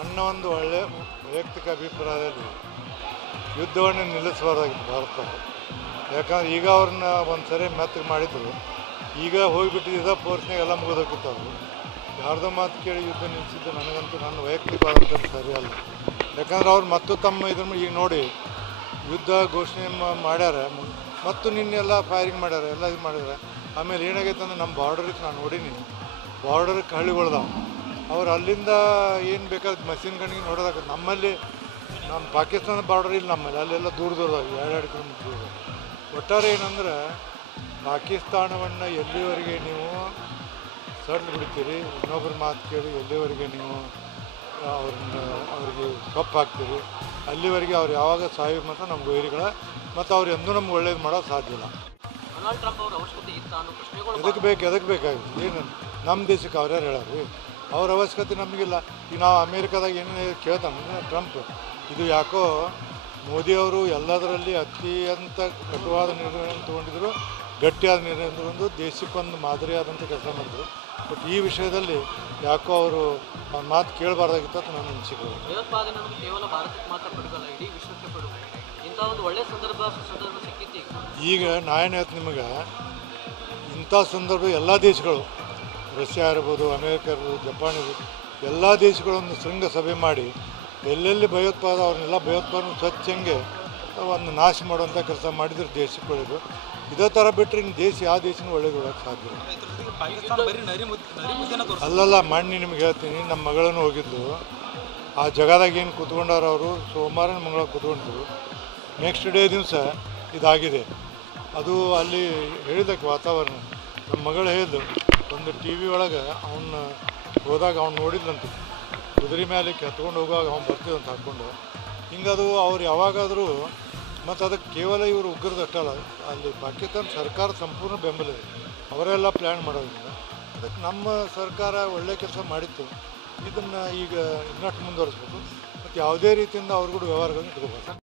ನನ್ನ ಒಂದು ಒಳ್ಳೆಯ ವೈಯಕ್ತಿಕ ಅಭಿಪ್ರಾಯದಲ್ಲಿ ಯುದ್ಧವನ್ನು ನಿಲ್ಲಿಸಬಾರ್ದಾಗಿತ್ತು ಭಾರತ. ಯಾಕಂದ್ರೆ ಈಗ ಅವ್ರನ್ನ ಒಂದು ಸರಿ ಮೆತ್ತಗೆ ಮಾಡಿದ್ರು, ಈಗ ಹೋಗಿಬಿಟ್ಟಿದ್ದ ಫೋರ್ಸ್ನಾಗ ಎಲ್ಲ ಮುಗಿದೋಗಿತ್ತು. ಅವರು ಯಾರ್ದೋ ಮಾತು ಕೇಳಿ ಯುದ್ಧ ನಿಲ್ಲಿಸಿದ್ದು ನನಗಂತೂ ನನ್ನ ವೈಯಕ್ತಿಕವಾದಂಥ ಸರಿಯಲ್ಲ. ಯಾಕಂದ್ರೆ ಅವ್ರು ಮತ್ತು ತಮ್ಮ ಇದನ್ನು ಈಗ ನೋಡಿ ಯುದ್ಧ ಘೋಷಣೆ ಮಾಡ್ಯಾರ, ಮತ್ತು ನಿನ್ನೆಲ್ಲ ಫೈರಿಂಗ್ ಮಾಡ್ಯಾರ, ಎಲ್ಲ ಇದು ಮಾಡಿದಾರೆ. ಆಮೇಲೆ ಏನಾಗೈತೆ ಅಂದ್ರೆ ನಮ್ಮ ಬಾರ್ಡರಿಗೆ ನಾನು ನೋಡೀನಿ, ಬಾರ್ಡರ್ಗೆ ಹಳ್ಳಿಗಳ್ದಾವ. ಅವ್ರು ಅಲ್ಲಿಂದ ಏನು ಬೇಕಾದ್ರೆ ಮಷಿನ್ ಗಣ್ಣಿಗೆ ನೋಡೋದಾಗತ್ತೆ. ನಮ್ಮಲ್ಲಿ ನಮ್ಮ ಪಾಕಿಸ್ತಾನ ಬಾರ್ಡರ್ ಇಲ್ಲ, ನಮ್ಮಲ್ಲಿ ಅಲ್ಲೆಲ್ಲ ದೂರ ದೂರದಾಗ 2-2 ಕಿಲೋಮೀಟ್ರ್ ದೂರ. ಒಟ್ಟಾರೆ ಏನಂದ್ರೆ ಪಾಕಿಸ್ತಾನವನ್ನು ಎಲ್ಲಿವರೆಗೆ ನೀವು ಸಡ್ಲು ಬಿಡ್ತೀರಿ, ಇನ್ನೊಬ್ಬರ ಮಾತು ಕೇಳಿ ಎಲ್ಲಿವರೆಗೆ ನೀವು ಅವ್ರಿಗೆ ಕಪ್ಪು ಹಾಕ್ತೀರಿ, ಅಲ್ಲಿವರೆಗೆ ಅವ್ರು ಯಾವಾಗ ಸಾಯೋ ಮತ್ತು ನಮ್ಮ ವೈರಿಗಳ ಮತ್ತು ಅವ್ರು ಎಂದೂ ನಮ್ಗೆ ಒಳ್ಳೇದು ಮಾಡೋದು ಸಾಧ್ಯ ಇಲ್ಲ. ಎದಕ್ಕೆ ಬೇಕಾಗಿತ್ತು ಏನು ನಮ್ಮ ದೇಶಕ್ಕೆ ಅವ್ರ್ಯಾರು ಹೇಳಾರಿ? ಅವ್ರ ಅವಶ್ಯಕತೆ ನಮಗಿಲ್ಲ. ಈಗ ನಾವು ಅಮೇರಿಕಾದಾಗ ಏನೇನು ಕೇಳ್ತಾನೆ ಟ್ರಂಪ್, ಇದು ಯಾಕೋ ಮೋದಿಯವರು ಎಲ್ಲದರಲ್ಲಿ ಅತ್ಯಂತ ಕಟುವಾದ ನಿರ್ಣಯವನ್ನು ತೊಗೊಂಡಿದ್ರು, ಗಟ್ಟಿಯಾದ ನಿರ್ಣಯ ತಗೊಂಡು ದೇಶಕ್ಕೊಂದು ಮಾದರಿಯಾದಂಥ ಕೆಲಸ ಮಾಡಿದ್ರು. ಬಟ್ ಈ ವಿಷಯದಲ್ಲಿ ಯಾಕೋ ಅವರು ಮಾತು ಕೇಳಬಾರ್ದಾಗಿತ್ತು ಅಂತ ನನ್ನ ಅನಿಸಿಕೆ. ಭಯೋತ್ಪಾದನೆ ಕೇವಲ ಭಾರತಕ್ಕೆ ಮಾತ್ರ ಪಡುಗಲ್ಲ, ಇಡೀ ವಿಶ್ವಕ್ಕೆ ಪಡುಗ. ಇಂಥ ಒಂದು ಒಳ್ಳೆಯ ಸಂದರ್ಭ ಸಿಕ್ಕಿತ್ತು. ಈಗ ನಾನು ಹೇಳ್ತೀನಿ ನಿಮಗೆ, ಇಂಥ ಸಂದರ್ಭ ಎಲ್ಲ ದೇಶಗಳು, ರಷ್ಯಾ ಇರ್ಬೋದು, ಅಮೇರಿಕ ಇರ್ಬೋದು, ಜಪಾನ್ ಇರ್ಬೋದು, ಎಲ್ಲ ದೇಶಗಳೊಂದು ಶೃಂಗ ಸಭೆ ಮಾಡಿ ಎಲ್ಲೆಲ್ಲಿ ಅವ್ರನ್ನೆಲ್ಲ ಭಯೋತ್ಪಾದನೆ ಸ್ವಚ್ಛಂಗೆ ಒಂದು ನಾಶ ಮಾಡುವಂಥ ಕೆಲಸ ಮಾಡಿದ್ರೆ ದೇಶಕ್ಕೆ ಒಳ್ಳೆಯದು. ಇದೇ ಥರ ಬಿಟ್ಟರೆ ಇನ್ನು ದೇಶ ಯಾವ ದೇಶನೂ ಒಳ್ಳೇದು ಇರೋಕ್ಕೆ ಸಾಧ್ಯ ಇಲ್ಲ. ಅಲ್ಲಲ್ಲ, ಮಣ್ಣಿ ನಿಮ್ಗೆ ಹೇಳ್ತೀನಿ, ನಮ್ಮ ಮಗಳನ್ನು ಹೋಗಿದ್ದು ಆ ಜಾಗದಾಗ ಏನು ಕೂತ್ಕೊಂಡಾರ ಅವರು, ಸೋಮವಾರ ಮಂಗಳ ಕೂತ್ಕೊಂಡಿದ್ರು. ನೆಕ್ಸ್ಟ್ ಡೇ ದಿವಸ ಇದಾಗಿದೆ. ಅದು ಅಲ್ಲಿ ಹೇಳಿದಕ್ಕೆ ವಾತಾವರಣ ನಮ್ಮ ಮಗಳು ಹೇಳಿದ್ದು, ಒಂದು ಟಿ ವಿ ಒಳಗೆ ಅವನ್ನ ಹೋದಾಗ ಅವ್ನು ನೋಡಿದ್ಲಂತ, ಕುದುರೆ ಮೇಲೆ ಕೆತ್ಕೊಂಡು ಹೋಗುವಾಗ ಅವ್ನು ಬರ್ತಿದಂತ ಹಾಕ್ಕೊಂಡು. ಹಿಂಗದು ಅವ್ರು ಯಾವಾಗಾದರೂ, ಮತ್ತು ಅದಕ್ಕೆ ಕೇವಲ ಇವರು ಉಗ್ರದಷ್ಟಲ್ಲ, ಅಲ್ಲಿ ಪಾಕಿಸ್ತಾನ ಸರ್ಕಾರ ಸಂಪೂರ್ಣ ಬೆಂಬಲ ಇದೆ. ಅವರೆಲ್ಲ ಪ್ಲ್ಯಾನ್ ಮಾಡೋದ್ರಿಂದ ಅದಕ್ಕೆ ನಮ್ಮ ಸರ್ಕಾರ ಒಳ್ಳೆಯ ಕೆಲಸ ಮಾಡಿತ್ತು. ಇದನ್ನು ಈಗ ಇನ್ನಷ್ಟು ಮುಂದುವರಿಸ್ಬೇಕು ಮತ್ತು ಯಾವುದೇ ರೀತಿಯಿಂದ ಅವ್ರಿಗೂ ವ್ಯವಹಾರಗಳನ್ನ ಇಟ್ಕೋಬೇಕು.